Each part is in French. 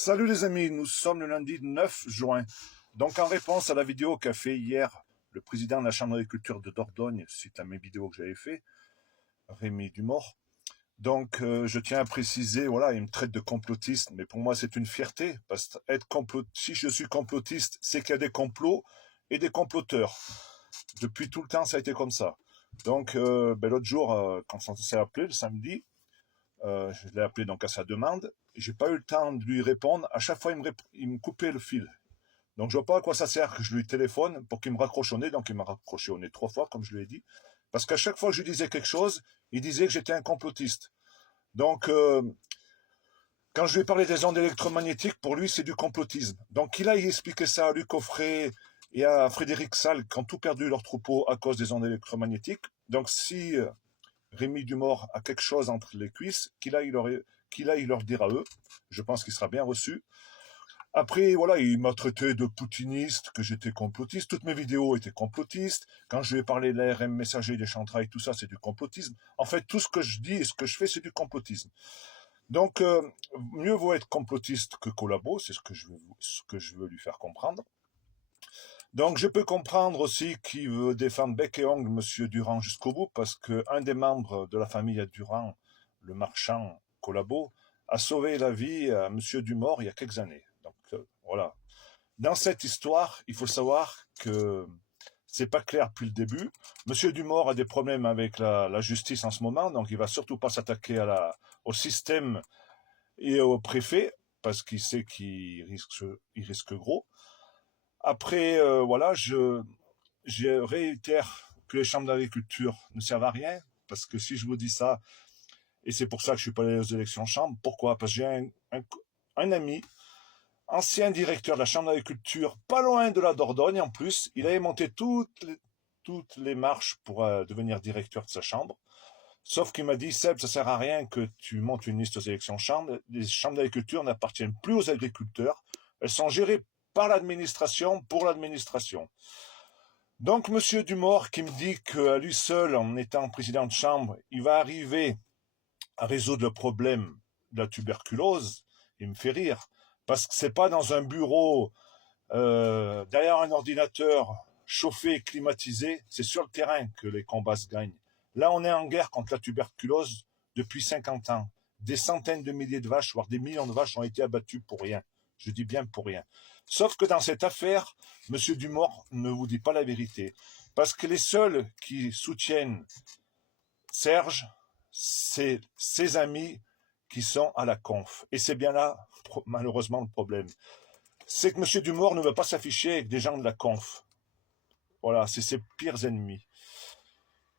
Salut les amis, nous sommes le lundi 9 juin. Donc en réponse à la vidéo qu'a fait hier le président de la Chambre d'agriculture de Dordogne suite à mes vidéos que j'avais fait, Rémi Dumort. Donc je tiens à préciser, voilà, il me traite de complotiste, mais pour moi c'est une fierté, parce que si je suis complotiste, c'est qu'il y a des complots et des comploteurs. Depuis tout le temps, ça a été comme ça. Donc l'autre jour, quand on s'est appelé, le samedi, je l'ai appelé donc à sa demande. J'ai pas eu le temps de lui répondre. À chaque fois, il me coupait le fil. Donc, je vois pas à quoi ça sert que je lui téléphone pour qu'il me raccroche au nez. Donc, il m'a raccroché au nez 3 fois, comme je lui ai dit. Parce qu'à chaque fois que je lui disais quelque chose, il disait que j'étais un complotiste. Donc, quand je lui ai parlé des ondes électromagnétiques, pour lui, c'est du complotisme. Donc, il a expliqué ça à Luc Offray et à Frédéric Sall, qui ont tout perdu leur troupeau à cause des ondes électromagnétiques. Donc, si Rémi Dumort a quelque chose entre les cuisses, qu'il aille leur dire à eux. Je pense qu'il sera bien reçu. Après, voilà, il m'a traité de poutiniste, que j'étais complotiste. Toutes mes vidéos étaient complotistes. Quand je lui ai parlé de l'ARM messager, des chantrailles, tout ça, c'est du complotisme. En fait, tout ce que je dis et ce que je fais, c'est du complotisme. Donc, mieux vaut être complotiste que collabo, c'est ce que je veux lui faire comprendre. Donc, je peux comprendre aussi qu'il veut défendre bec et ongle Monsieur Durand jusqu'au bout, parce qu'un des membres de la famille Durand, le marchand collabo, a sauvé la vie à Monsieur Dumort il y a quelques années. Donc, voilà. Dans cette histoire, il faut savoir que c'est pas clair depuis le début. Monsieur Dumort a des problèmes avec la justice en ce moment, donc il va surtout pas s'attaquer au système et au préfet, parce qu'il sait qu'il risque gros. Après, voilà, je réitère que les chambres d'agriculture ne servent à rien, parce que si je vous dis ça, et c'est pour ça que je suis pas allé aux élections chambres, pourquoi? Parce que j'ai un ami, ancien directeur de la chambre d'agriculture, pas loin de la Dordogne en plus, il avait monté toutes les marches pour devenir directeur de sa chambre, sauf qu'il m'a dit, Seb, ça sert à rien que tu montes une liste aux élections chambres, les chambres d'agriculture n'appartiennent plus aux agriculteurs, elles sont gérées par l'administration, pour l'administration. Donc, Monsieur Dumort, qui me dit qu'à lui seul, en étant président de chambre, il va arriver à résoudre le problème de la tuberculose, il me fait rire. Parce que c'est pas dans un bureau, derrière un ordinateur chauffé et climatisé, c'est sur le terrain que les combats se gagnent. Là, on est en guerre contre la tuberculose depuis 50 ans. Des centaines de milliers de vaches, voire des millions de vaches ont été abattues pour rien. Je dis bien pour rien. Sauf que dans cette affaire, Monsieur Dumort ne vous dit pas la vérité. Parce que les seuls qui soutiennent Serge, c'est ses amis qui sont à la conf. Et c'est bien là, malheureusement, le problème. C'est que Monsieur Dumort ne veut pas s'afficher avec des gens de la conf. Voilà, c'est ses pires ennemis.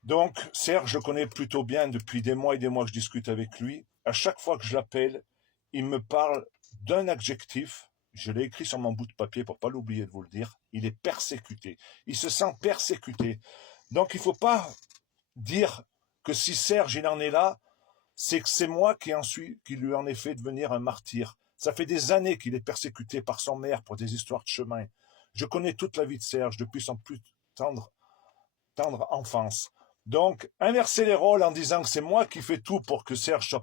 Donc, Serge, je le connais plutôt bien depuis des mois et des mois que je discute avec lui. À chaque fois que je l'appelle, il me parle d'un adjectif. Je l'ai écrit sur mon bout de papier pour pas l'oublier de vous le dire. Il est persécuté. Il se sent persécuté. Donc, il faut pas dire que si Serge, il en est là, c'est que c'est moi qui lui en ai fait devenir un martyr. Ça fait des années qu'il est persécuté par son maire pour des histoires de chemin. Je connais toute la vie de Serge depuis son plus tendre enfance. Donc, inverser les rôles en disant que c'est moi qui fais tout pour que Serge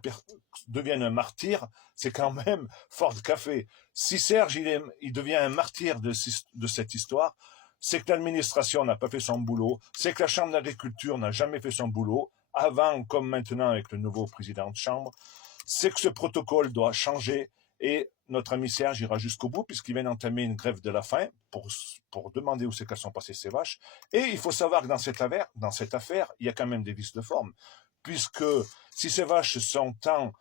devienne un martyr, c'est quand même fort de café. Si Serge, il devient un martyr de cette histoire, c'est que l'administration n'a pas fait son boulot, c'est que la Chambre d'agriculture n'a jamais fait son boulot, avant comme maintenant avec le nouveau président de Chambre, c'est que ce protocole doit changer et notre ami Serge ira jusqu'au bout puisqu'il vient d'entamer une grève de la faim pour demander où c'est qu'elles sont passées ces vaches. Et il faut savoir que dans cette affaire, il y a quand même des vices de forme. Puisque si ces vaches sont tant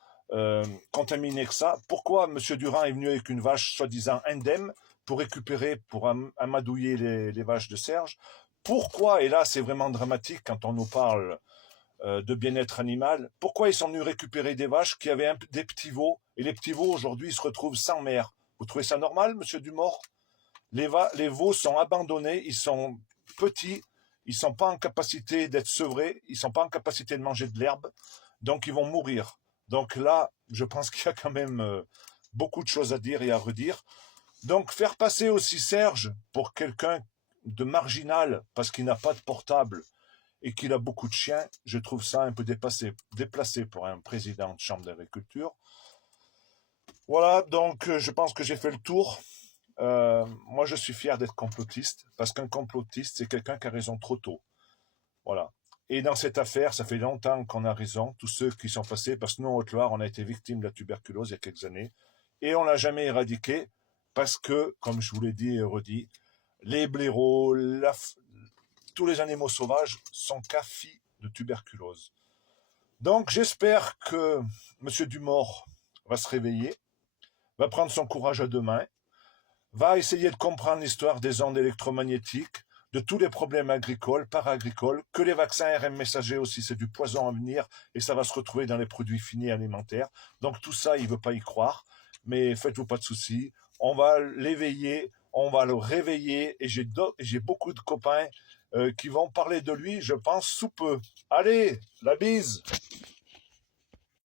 contaminées que ça, pourquoi M. Durand est venu avec une vache soi-disant indemne pour récupérer, pour amadouiller les vaches de Serge? Pourquoi, et là c'est vraiment dramatique quand on nous parle de bien-être animal, pourquoi ils sont venus récupérer des vaches qui avaient des petits veaux, et les petits veaux aujourd'hui se retrouvent sans mère? Vous trouvez ça normal, Monsieur Dumort? Les veaux sont abandonnés, ils sont petits, ils sont pas en capacité d'être sevrés, ils sont pas en capacité de manger de l'herbe, donc ils vont mourir. Donc là, je pense qu'il y a quand même beaucoup de choses à dire et à redire. Donc faire passer aussi Serge pour quelqu'un de marginal parce qu'il n'a pas de portable et qu'il a beaucoup de chiens, je trouve ça un peu déplacé pour un président de chambre d'agriculture. Voilà, donc je pense que j'ai fait le tour. Moi, je suis fier d'être complotiste, parce qu'un complotiste, c'est quelqu'un qui a raison trop tôt. Voilà. Et dans cette affaire, ça fait longtemps qu'on a raison, tous ceux qui sont passés, parce que nous, en Haute-Loire, on a été victime de la tuberculose il y a quelques années, et on l'a jamais éradiqué, parce que, comme je vous l'ai dit et redit, les blaireaux, tous les animaux sauvages sont cafis de tuberculose. Donc, j'espère que M. Dumort va se réveiller, va prendre son courage à deux mains, va essayer de comprendre l'histoire des ondes électromagnétiques, de tous les problèmes agricoles, para-agricoles, que les vaccins ARN messagers aussi, c'est du poison à venir et ça va se retrouver dans les produits finis alimentaires. Donc tout ça, il ne veut pas y croire, mais faites-vous pas de soucis, on va l'éveiller, on va le réveiller et j'ai beaucoup de copains qui vont parler de lui, je pense, sous peu. Allez, la bise!